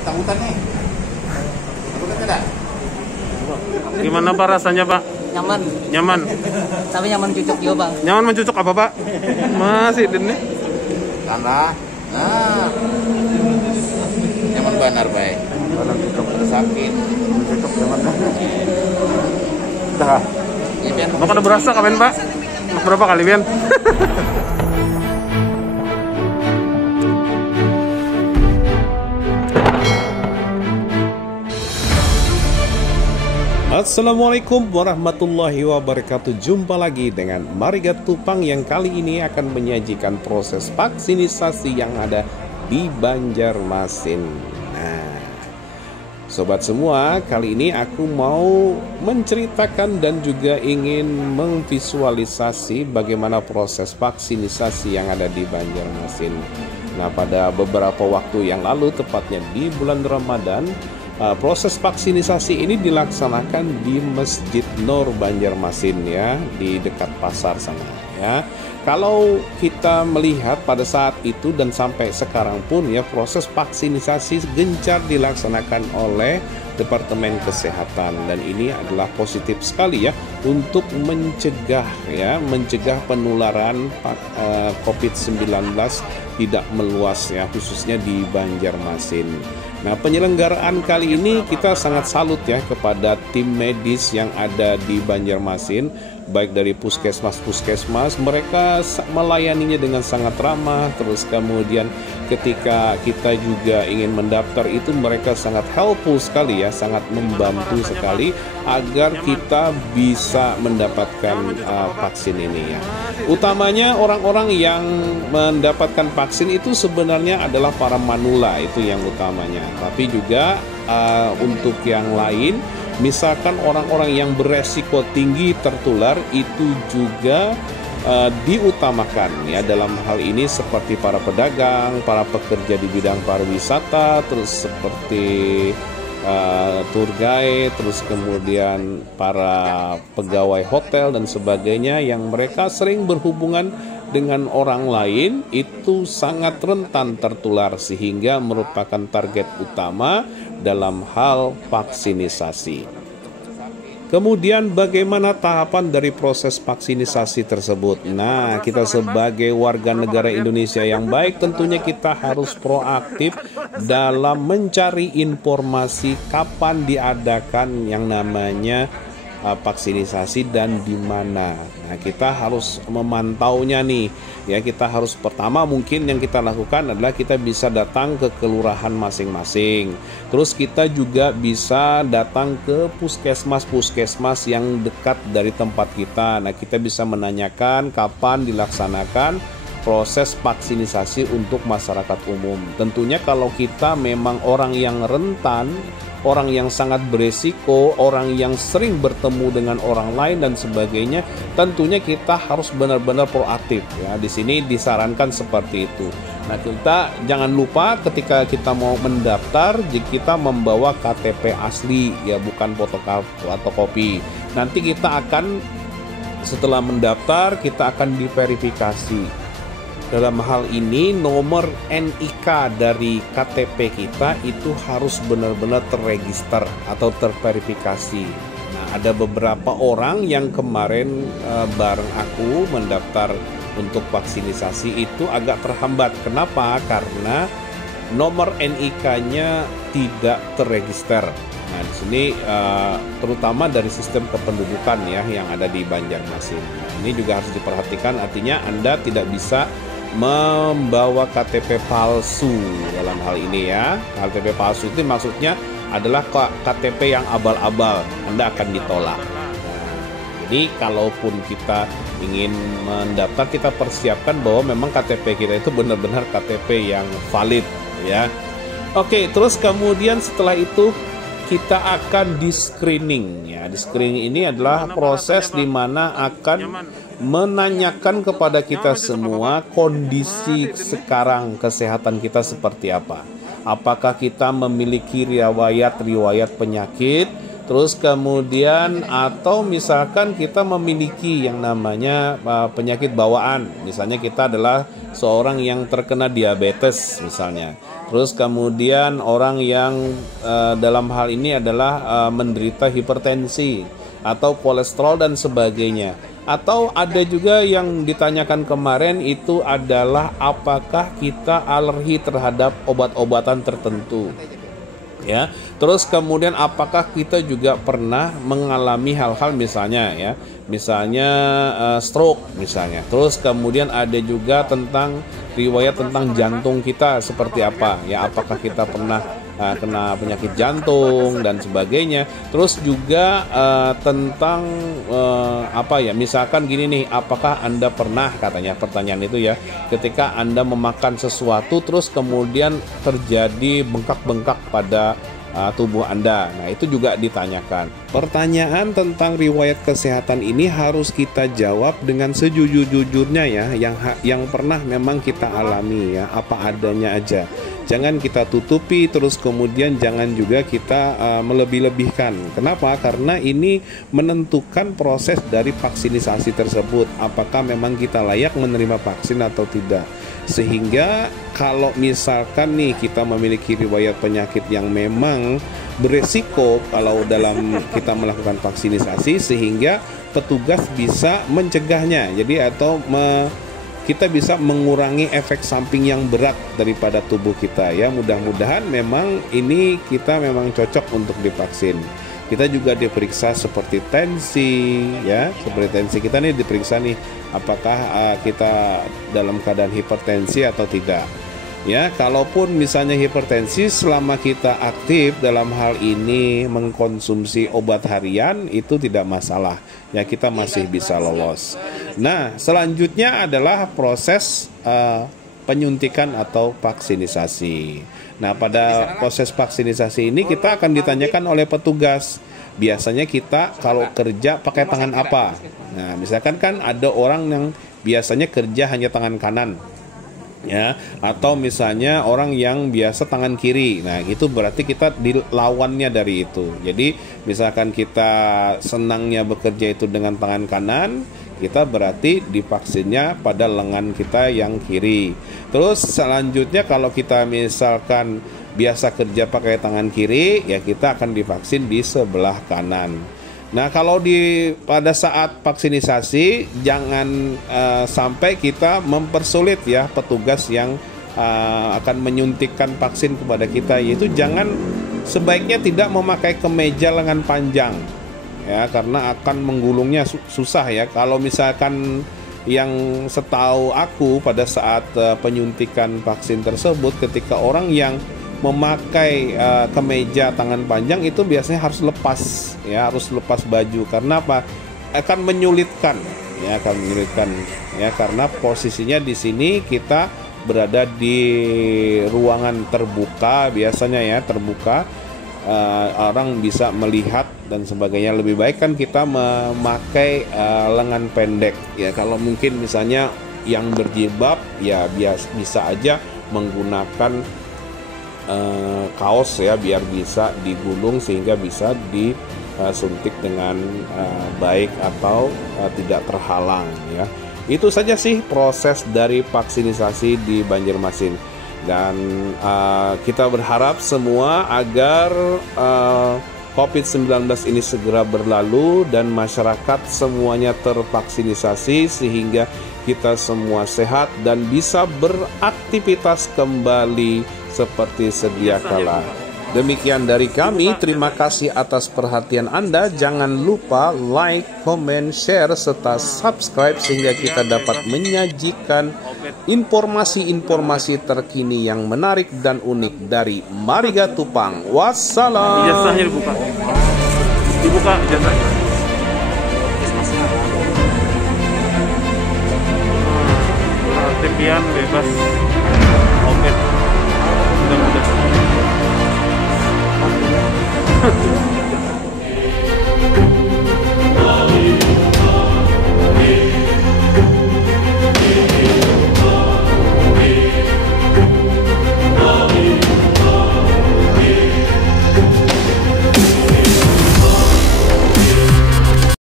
Sambutan nih. Sambutan enggak? Gimana Pak rasanya Pak? Nyaman. Nyaman. Tapi nyaman cucuk juga Bang. Nyaman mencucuk apa Pak? Masih ini. Karena, nah, nyaman benar baik. Badan cucuk. Sakit. Cucuk nyaman Pak. Dah. Ya, biar Mau kada berasa kapan Pak? Berapa kali Bian? Assalamualaikum warahmatullahi wabarakatuh. Jumpa lagi dengan Marigat Tupang yang kali ini akan menyajikan proses vaksinisasi yang ada di Banjarmasin. Nah, sobat semua, kali ini aku mau menceritakan dan juga ingin memvisualisasi bagaimana proses vaksinisasi yang ada di Banjarmasin. Nah, pada beberapa waktu yang lalu, tepatnya di bulan Ramadan, proses vaksinisasi ini dilaksanakan di Masjid Nur Banjarmasin ya, di dekat pasar sana ya. Kalau kita melihat pada saat itu dan sampai sekarang pun ya, proses vaksinisasi gencar dilaksanakan oleh Departemen Kesehatan, dan ini adalah positif sekali ya untuk mencegah penularan COVID-19 tidak meluas ya, khususnya di Banjarmasin. Nah, penyelenggaraan kali ini kita sangat salut ya kepada tim medis yang ada di Banjarmasin, baik dari puskesmas, mereka melayaninya dengan sangat ramah. Terus kemudian ketika kita juga ingin mendaftar itu, mereka sangat helpful sekali ya, sangat membantu sekali agar kita bisa mendapatkan vaksin ini ya. Utamanya orang-orang yang mendapatkan vaksin itu sebenarnya adalah para manula, itu yang utamanya. Tapi juga untuk yang lain, misalkan orang-orang yang beresiko tinggi tertular, itu juga diutamakan ya dalam hal ini, seperti para pedagang, para pekerja di bidang pariwisata, terus seperti tour guide, terus kemudian para pegawai hotel dan sebagainya yang mereka sering berhubungan dengan orang lain, itu sangat rentan tertular sehingga merupakan target utama dalam hal vaksinisasi. Kemudian bagaimana tahapan dari proses vaksinisasi tersebut? Nah, kita sebagai warga negara Indonesia yang baik tentunya kita harus proaktif dalam mencari informasi kapan diadakan yang namanya vaksinisasi dan di mana. Nah, kita harus memantaunya nih. Ya, kita harus pertama mungkin yang kita lakukan adalah kita bisa datang ke kelurahan masing-masing. Terus kita juga bisa datang ke puskesmas yang dekat dari tempat kita. Nah, kita bisa menanyakan kapan dilaksanakan proses vaksinisasi untuk masyarakat umum. Tentunya kalau kita memang orang yang rentan, orang yang sangat beresiko, orang yang sering bertemu dengan orang lain dan sebagainya, tentunya kita harus benar-benar proaktif ya. Di sini disarankan seperti itu. Nah, kita jangan lupa ketika kita mau mendaftar, kita membawa KTP asli ya, bukan fotokopi. Nanti kita akan, setelah mendaftar, kita akan diverifikasi. Dalam hal ini nomor NIK dari KTP kita itu harus benar-benar terregister atau terverifikasi. Nah, ada beberapa orang yang kemarin bareng aku mendaftar untuk vaksinisasi itu agak terhambat. Kenapa? Karena nomor NIK-nya tidak terregister. Nah, di sini terutama dari sistem kependudukan ya yang ada di Banjarmasin. Nah, ini juga harus diperhatikan, artinya Anda tidak bisa membawa KTP palsu dalam hal ini ya. KTP palsu itu maksudnya adalah KTP yang abal-abal, Anda akan ditolak. Jadi kalaupun kita ingin mendaftar, kita persiapkan bahwa memang KTP kita itu benar-benar KTP yang valid ya. Oke, terus kemudian setelah itu kita akan di screening ya. Di screening ini adalah proses di mana akan menanyakan kepada kita semua kondisi sekarang kesehatan kita seperti apa. Apakah kita memiliki riwayat penyakit, Terus kemudian atau misalkan kita memiliki yang namanya penyakit bawaan, misalnya kita adalah seorang yang terkena diabetes misalnya. Terus kemudian orang yang dalam hal ini adalah menderita hipertensi atau kolesterol dan sebagainya. Atau ada juga yang ditanyakan kemarin itu adalah apakah kita alergi terhadap obat-obatan tertentu. Ya, terus kemudian apakah kita juga pernah mengalami hal-hal misalnya stroke misalnya. Terus kemudian ada juga tentang riwayat tentang jantung kita seperti apa ya, apakah kita pernah kena penyakit jantung dan sebagainya. Terus juga tentang misalkan gini nih, apakah Anda pernah, katanya pertanyaan itu ya, ketika Anda memakan sesuatu terus kemudian terjadi bengkak-bengkak pada tubuh Anda. Nah, itu juga ditanyakan. Pertanyaan tentang riwayat kesehatan ini harus kita jawab dengan sejujur-jujurnya ya, yang pernah memang kita alami ya, apa adanya aja. Jangan kita tutupi, terus kemudian jangan juga kita melebih-lebihkan. Kenapa? Karena ini menentukan proses dari vaksinisasi tersebut, apakah memang kita layak menerima vaksin atau tidak. Sehingga kalau misalkan nih kita memiliki riwayat penyakit yang memang beresiko kalau dalam kita melakukan vaksinisasi, sehingga petugas bisa mencegahnya. Jadi kita bisa mengurangi efek samping yang berat daripada tubuh kita ya. Mudah-mudahan memang ini kita memang cocok untuk divaksin. Kita juga diperiksa seperti tensi ya, seperti tensi kita nih diperiksa nih, apakah kita dalam keadaan hipertensi atau tidak. Ya, kalaupun misalnya hipertensi, selama kita aktif dalam hal ini mengkonsumsi obat harian itu tidak masalah. Ya, kita masih bisa lolos. Nah, selanjutnya adalah proses penyuntikan atau vaksinisasi. Nah, pada proses vaksinisasi ini kita akan ditanyakan oleh petugas. Biasanya kita kalau kerja pakai tangan apa? Nah, misalkan kan ada orang yang biasanya kerja hanya tangan kanan. Ya, atau misalnya orang yang biasa tangan kiri. Nah, itu berarti kita dilawannya dari itu. Jadi, misalkan kita senangnya bekerja itu dengan tangan kanan, kita berarti divaksinnya pada lengan kita yang kiri. Terus selanjutnya kalau kita misalkan biasa kerja pakai tangan kiri, ya kita akan divaksin di sebelah kanan. Nah, kalau pada saat vaksinisasi jangan sampai kita mempersulit ya petugas yang akan menyuntikkan vaksin kepada kita, yaitu sebaiknya tidak memakai kemeja lengan panjang ya, karena akan menggulungnya susah ya. Kalau misalkan yang setahu aku pada saat penyuntikan vaksin tersebut, ketika orang yang memakai kemeja tangan panjang itu biasanya harus lepas ya, harus lepas baju. Karena apa? Akan menyulitkan ya, karena posisinya di sini kita berada di ruangan terbuka biasanya ya, terbuka, orang bisa melihat dan sebagainya. Lebih baik kan kita memakai lengan pendek ya. Kalau mungkin misalnya yang berjilbab ya bisa aja menggunakan kaos ya, biar bisa digulung sehingga bisa disuntik dengan baik atau tidak terhalang ya. Itu saja sih proses dari vaksinisasi di Banjarmasin. Dan kita berharap semua agar COVID-19 ini segera berlalu dan masyarakat semuanya tervaksinisasi sehingga kita semua sehat dan bisa beraktivitas kembali seperti sedia kala. Demikian dari kami, terima kasih atas perhatian Anda. Jangan lupa like, comment, share, serta subscribe sehingga kita dapat menyajikan informasi-informasi terkini yang menarik dan unik dari Mariga Tupang. Wassalam. Ijazahnya dibuka. Dibuka ijazahnya. Sekian bebas COVID. Mudah-mudahan.